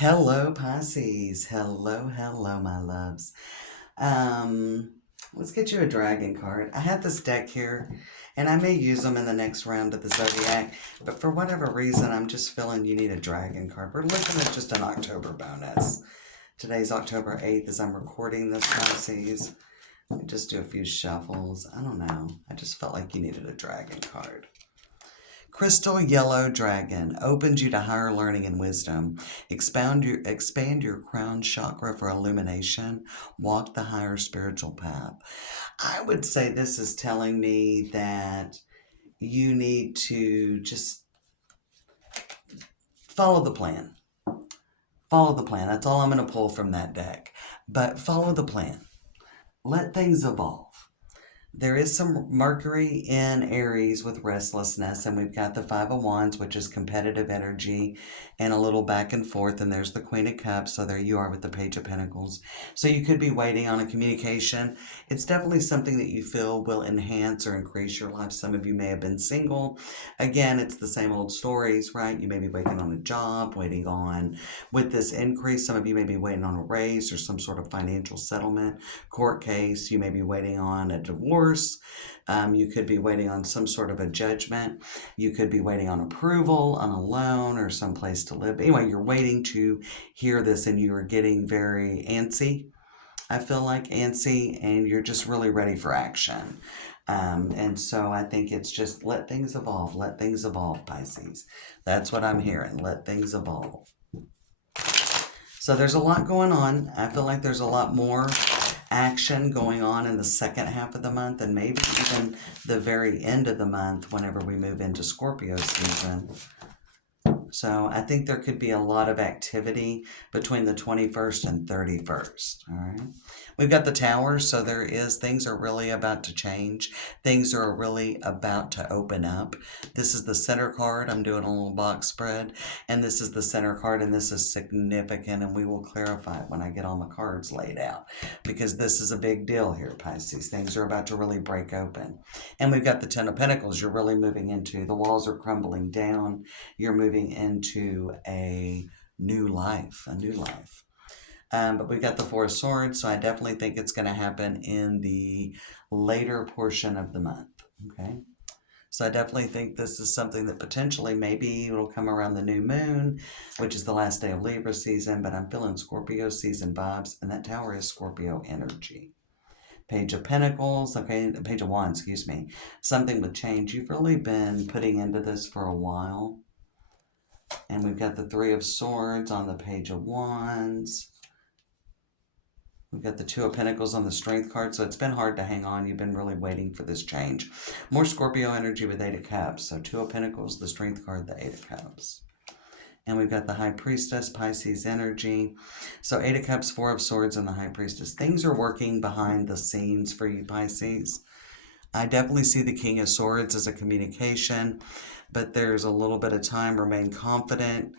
Hello, Pisces. Hello, my loves. Um, let's get you a dragon card. I had this deck here, and I may use them in the next round of the zodiac, but for whatever reason, I'm just feeling you need a dragon card. We're looking at just an October bonus. Today's October 8th as I'm recording this, Pisces. Let me just do a few shuffles. I don't know. I just felt like you needed a dragon card. Crystal Yellow Dragon opens you to higher learning and wisdom. Expand your crown chakra for illumination. Walk the higher spiritual path. I would say this is telling me that you need to just follow the plan. Follow the plan. That's all I'm going to pull from that deck. But follow the plan. Let things evolve. There is some Mercury in Aries with restlessness, and we've got the Five of Wands, which is competitive energy and a little back and forth, and there's the Queen of Cups, so there you are with the Page of Pentacles. So you could be waiting on a communication. It's definitely something that you feel will enhance or increase your life. Some of you may have been single. Again, it's the same old stories, right? You may be waiting on a job, waiting on, with this increase, some of you may be waiting on a raise or some sort of financial settlement, court case. You may be waiting on a divorce. You could be waiting on some sort of a judgment. You could be waiting on approval, on a loan, or some place to live. Anyway, you're waiting to hear this and you are getting very antsy. I feel like antsy, and you're just really ready for action. And so I think it's just let things evolve. Let things evolve, Pisces. That's what I'm hearing. Let things evolve. So there's a lot going on. I feel like there's a lot more action going on in the second half of the month, and maybe even the very end of the month whenever we move into Scorpio season. So I think there could be a lot of activity between the 21st and 31st. All right. We've got the Tower, so things are really about to change. Things are really about to open up. This is the center card. I'm doing a little box spread, and this is the center card, and this is significant, and we will clarify it when I get all my cards laid out, because this is a big deal here, Pisces. Things are about to really break open. And we've got the Ten of Pentacles. You're really moving into, the walls are crumbling down. You're moving into a new life, but we've got the Four of Swords, so I definitely think it's going to happen in the later portion of the month, okay? So I definitely think this is something that potentially maybe it'll come around the new moon, which is the last day of Libra season, but I'm feeling Scorpio season vibes, and that Tower is Scorpio energy. Page of Pentacles, okay, Page of Wands, excuse me. Something with change. You've really been putting into this for a while. And we've got the Three of Swords on the Page of Wands. We've got the Two of Pentacles on the Strength card, so it's been hard to hang on. You've been really waiting for this change. More Scorpio energy with Eight of Cups. So Two of Pentacles, the Strength card, the Eight of Cups. And we've got the High Priestess, Pisces energy. So Eight of Cups, Four of Swords, and the High Priestess. Things are working behind the scenes for you, Pisces. I definitely see the King of Swords as a communication, but there's a little bit of time. Remain confident.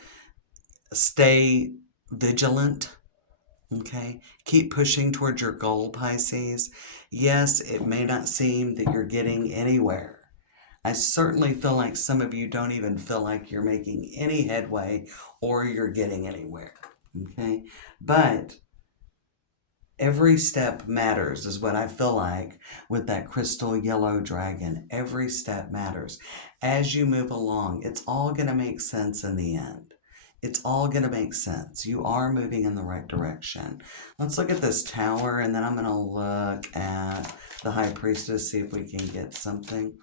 Stay vigilant. Okay, keep pushing towards your goal, Pisces. Yes, it may not seem that you're getting anywhere. I certainly feel like some of you don't even feel like you're making any headway or you're getting anywhere. Okay, but every step matters is what I feel like with that crystal yellow dragon. Every step matters. As you move along, it's all going to make sense in the end. It's all going to make sense. You are moving in the right direction. Let's look at this Tower, and then I'm going to look at the High Priestess, see if we can get something.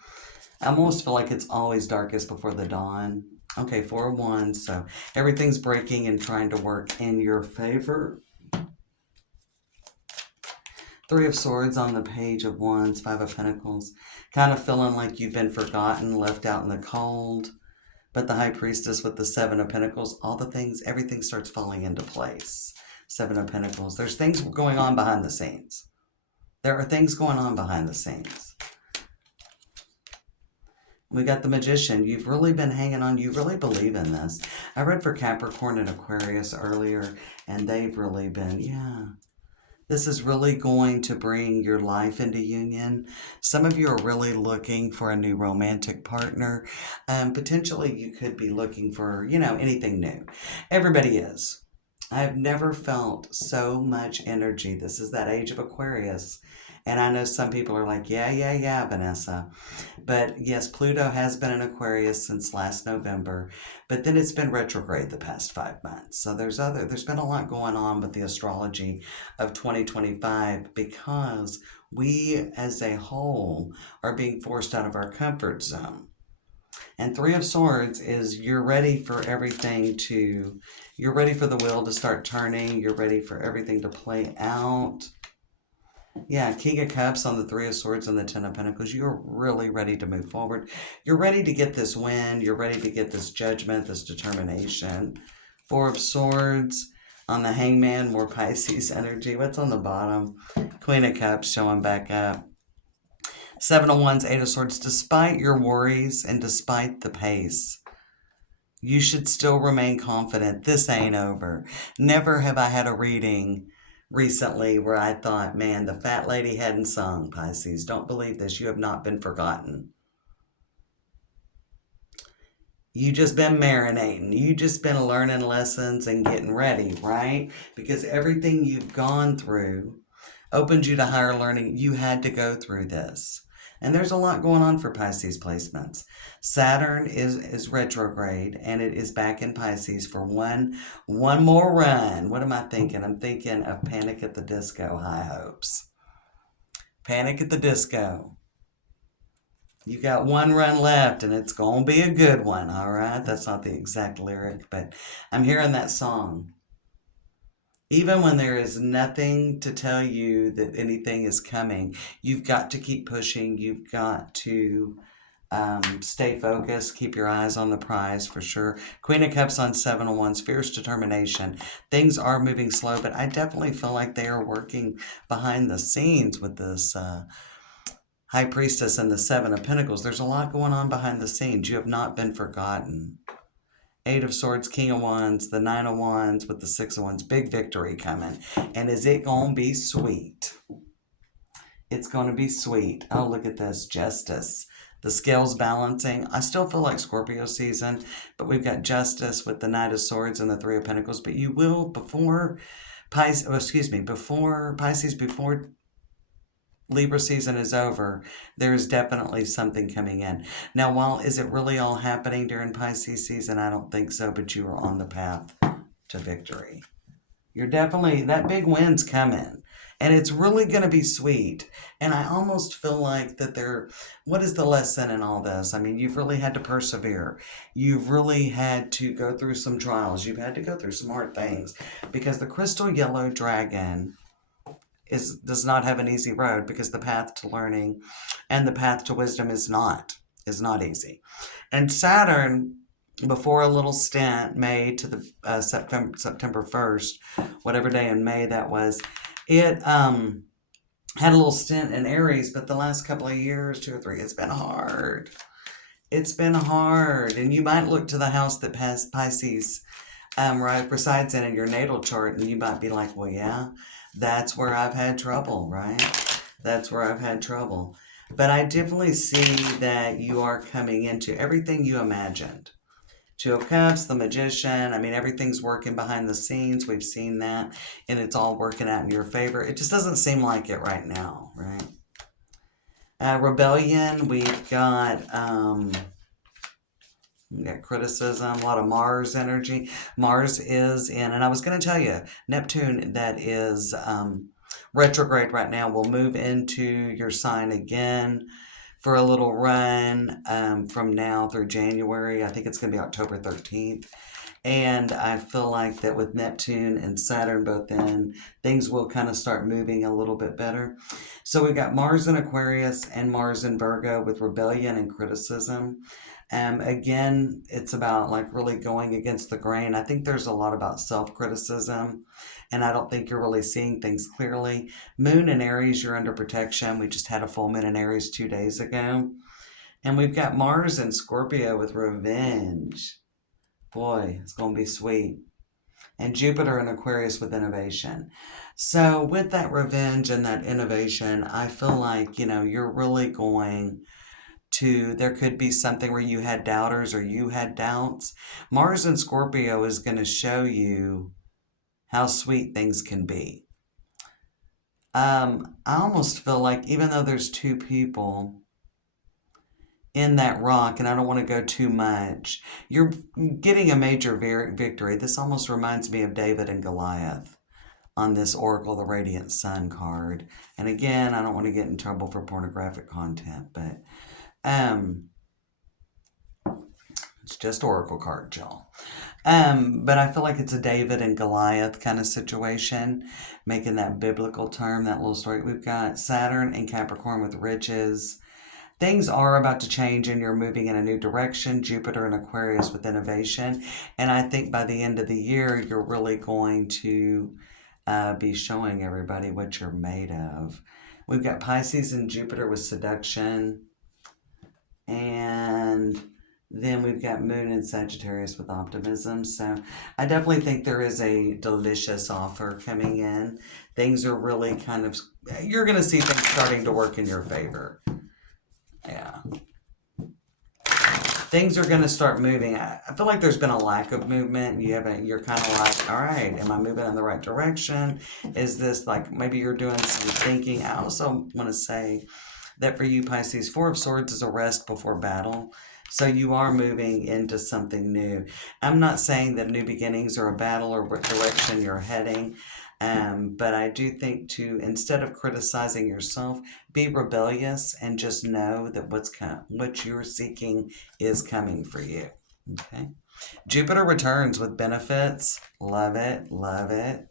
I almost feel like it's always darkest before the dawn. Okay, Four of Wands, so everything's breaking and trying to work in your favor. Three of Swords on the Page of Wands, Five of Pentacles. Kind of feeling like you've been forgotten, left out in the cold. But the High Priestess with the Seven of Pentacles, everything starts falling into place. Seven of Pentacles. There's things going on behind the scenes. There are things going on behind the scenes. We got the Magician. You've really been hanging on. You really believe in this. I read for Capricorn and Aquarius earlier, and they've really been, This is really going to bring your life into union. Some of you are really looking for a new romantic partner. Potentially you could be looking for, anything new. Everybody is. I've never felt so much energy. This is that age of Aquarius. And I know some people are like, yeah, yeah, yeah, Vanessa. But yes, Pluto has been in Aquarius since last November, but then it's been retrograde the past 5 months. So there's been a lot going on with the astrology of 2025 because we as a whole are being forced out of our comfort zone. And Three of Swords is you're ready for the wheel to start turning. You're ready for everything to play out. Yeah, King of Cups on the Three of Swords and the Ten of Pentacles. You're really ready to move forward. You're ready to get this win. You're ready to get this judgment, this determination. Four of Swords on the Hangman, more Pisces energy. What's on the bottom? Queen of Cups showing back up. Seven of Wands, Eight of Swords. Despite your worries and despite the pace, you should still remain confident. This ain't over. Never have I had a reading recently where I thought, man, the fat lady hadn't sung, Pisces. Don't believe this. You have not been forgotten. You just been marinating. You just been learning lessons and getting ready, right? Because everything you've gone through opened you to higher learning. You had to go through this. And there's a lot going on for Pisces placements. Saturn is retrograde and it is back in Pisces for one more run. What am I thinking? I'm thinking of Panic at the Disco, High Hopes. Panic at the Disco. You got one run left and it's going to be a good one, all right? That's not the exact lyric, but I'm hearing that song. Even when there is nothing to tell you that anything is coming, you've got to keep pushing. You've got to stay focused. Keep your eyes on the prize for sure. Queen of Cups on Seven of Wands, fierce determination. Things are moving slow, but I definitely feel like they are working behind the scenes with this High Priestess and the Seven of Pentacles. There's a lot going on behind the scenes. You have not been forgotten. Eight of Swords, King of Wands, the Nine of Wands with the Six of Wands. Big victory coming. And is it going to be sweet? It's going to be sweet. Oh, look at this. Justice. The scales balancing. I still feel like Scorpio season, but we've got Justice with the Knight of Swords and the Three of Pentacles. But you will, before Pisces, before Libra season is over, there is definitely something coming in. Now, while is it really all happening during Pisces season? I don't think so, but you are on the path to victory. You're definitely, that big win's coming. And it's really going to be sweet. And I almost feel like what is the lesson in all this? I mean, you've really had to persevere. You've really had to go through some trials. You've had to go through some hard things. Because the crystal yellow dragon does not have an easy road, because the path to learning and the path to wisdom is not easy. And Saturn, before a little stint, May to the September 1st, whatever day in May that was, it had a little stint in Aries, but the last couple of years, 2 or 3, it's been hard. It's been hard. And you might look to the house that Pisces resides in your natal chart, and you might be like, well, yeah, that's where I've had trouble, right? That's where I've had trouble. But I definitely see that you are coming into everything you imagined. Two of Cups, the Magician. I mean, everything's working behind the scenes. We've seen that, and it's all working out in your favor. It just doesn't seem like it right now, right? Rebellion, we've got criticism, a lot of Mars energy. Mars is in, and I was going to tell you, Neptune, that is retrograde right now, will move into your sign again for a little run from now through January. I think it's going to be October 13th. And I feel like that with Neptune and Saturn both in, things will kind of start moving a little bit better. So we've got Mars in Aquarius and Mars in Virgo with rebellion and criticism. Again, it's about like really going against the grain. I think there's a lot about self-criticism, and I don't think you're really seeing things clearly. Moon in Aries, you're under protection. We just had a full moon in Aries 2 days ago. And we've got Mars in Scorpio with revenge. Boy, it's going to be sweet. And Jupiter in Aquarius with innovation. So with that revenge and that innovation, I feel like, you're really going to, there could be something where you had doubters or you had doubts. Mars in Scorpio is going to show you how sweet things can be. I almost feel like even though there's two people in that rock, and I don't want to go too much, you're getting a major victory. This almost reminds me of David and Goliath on this Oracle the Radiant Sun card. And again, I don't want to get in trouble for pornographic content, but um, it's just Oracle card, y'all. But I feel like it's a David and Goliath kind of situation, making that biblical term, that little story. We've got Saturn and Capricorn with riches. Things are about to change and you're moving in a new direction. Jupiter and Aquarius with innovation. And I think by the end of the year, you're really going to be showing everybody what you're made of. We've got Pisces and Jupiter with seduction. And then we've got Moon and Sagittarius with optimism. So I definitely think there is a delicious offer coming in. Things are really kind of, you're going to see things starting to work in your favor. Yeah. Things are going to start moving. I feel like there's been a lack of movement. You're kind of like, all right, am I moving in the right direction? Is this like, maybe you're doing some thinking. I also want to say that for you, Pisces, Four of Swords is a rest before battle. So you are moving into something new. I'm not saying that new beginnings are a battle or what direction you're heading. But I do think instead of criticizing yourself, be rebellious and just know that what you're seeking is coming for you. Okay. Jupiter returns with benefits. Love it. Love it.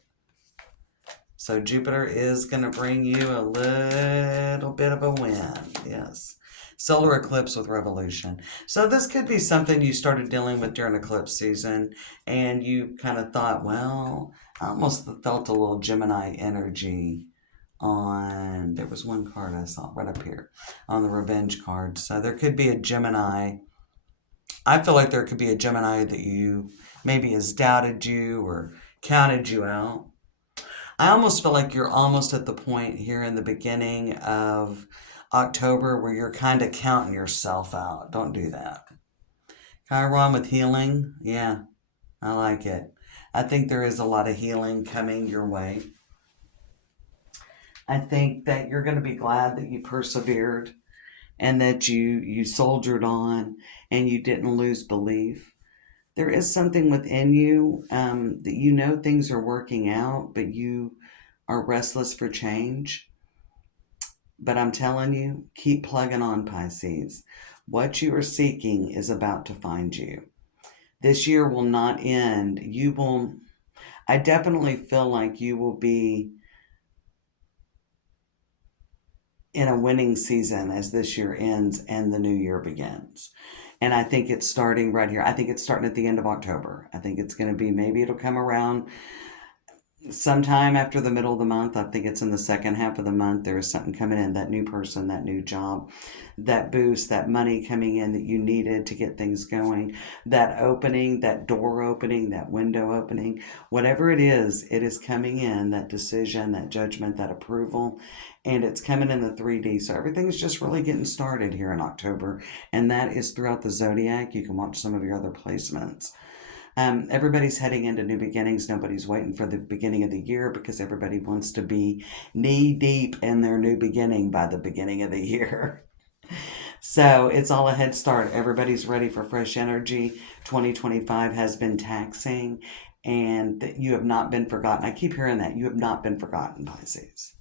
So Jupiter is going to bring you a little bit of a win. Yes. Solar eclipse with revolution. So this could be something you started dealing with during eclipse season and you kind of thought, well, I almost felt a little Gemini energy there was one card I saw right up here on the revenge card. So there could be a Gemini. I feel like there could be a Gemini that you maybe has doubted you or counted you out. I almost feel like you're almost at the point here in the beginning of October where you're kind of counting yourself out. Don't do that. Chiron with healing. Yeah, I like it. I think there is a lot of healing coming your way. I think that you're going to be glad that you persevered and that you soldiered on and you didn't lose belief. There is something within you that you know things are working out, but you are restless for change. But I'm telling you, keep plugging on, Pisces. What you are seeking is about to find you. This year will not end. I definitely feel like you will be in a winning season as this year ends and the new year begins. And I think it's starting right here. I think it's starting at the end of October. I think it's going to be, maybe it'll come around sometime after the middle of the month. I think it's in the second half of the month. There is something coming in, that new person, that new job, that boost, that money coming in that you needed to get things going, that opening, that door opening, that window opening, whatever it is coming in, that decision, that judgment, that approval, and it's coming in the 3D. So everything's just really getting started here in October, and that is throughout the zodiac. You can watch some of your other placements. Everybody's heading into new beginnings. Nobody's waiting for the beginning of the year because everybody wants to be knee deep in their new beginning by the beginning of the year. So it's all a head start. Everybody's ready for fresh energy. 2025 has been taxing and you have not been forgotten. I keep hearing that. You have not been forgotten, Pisces.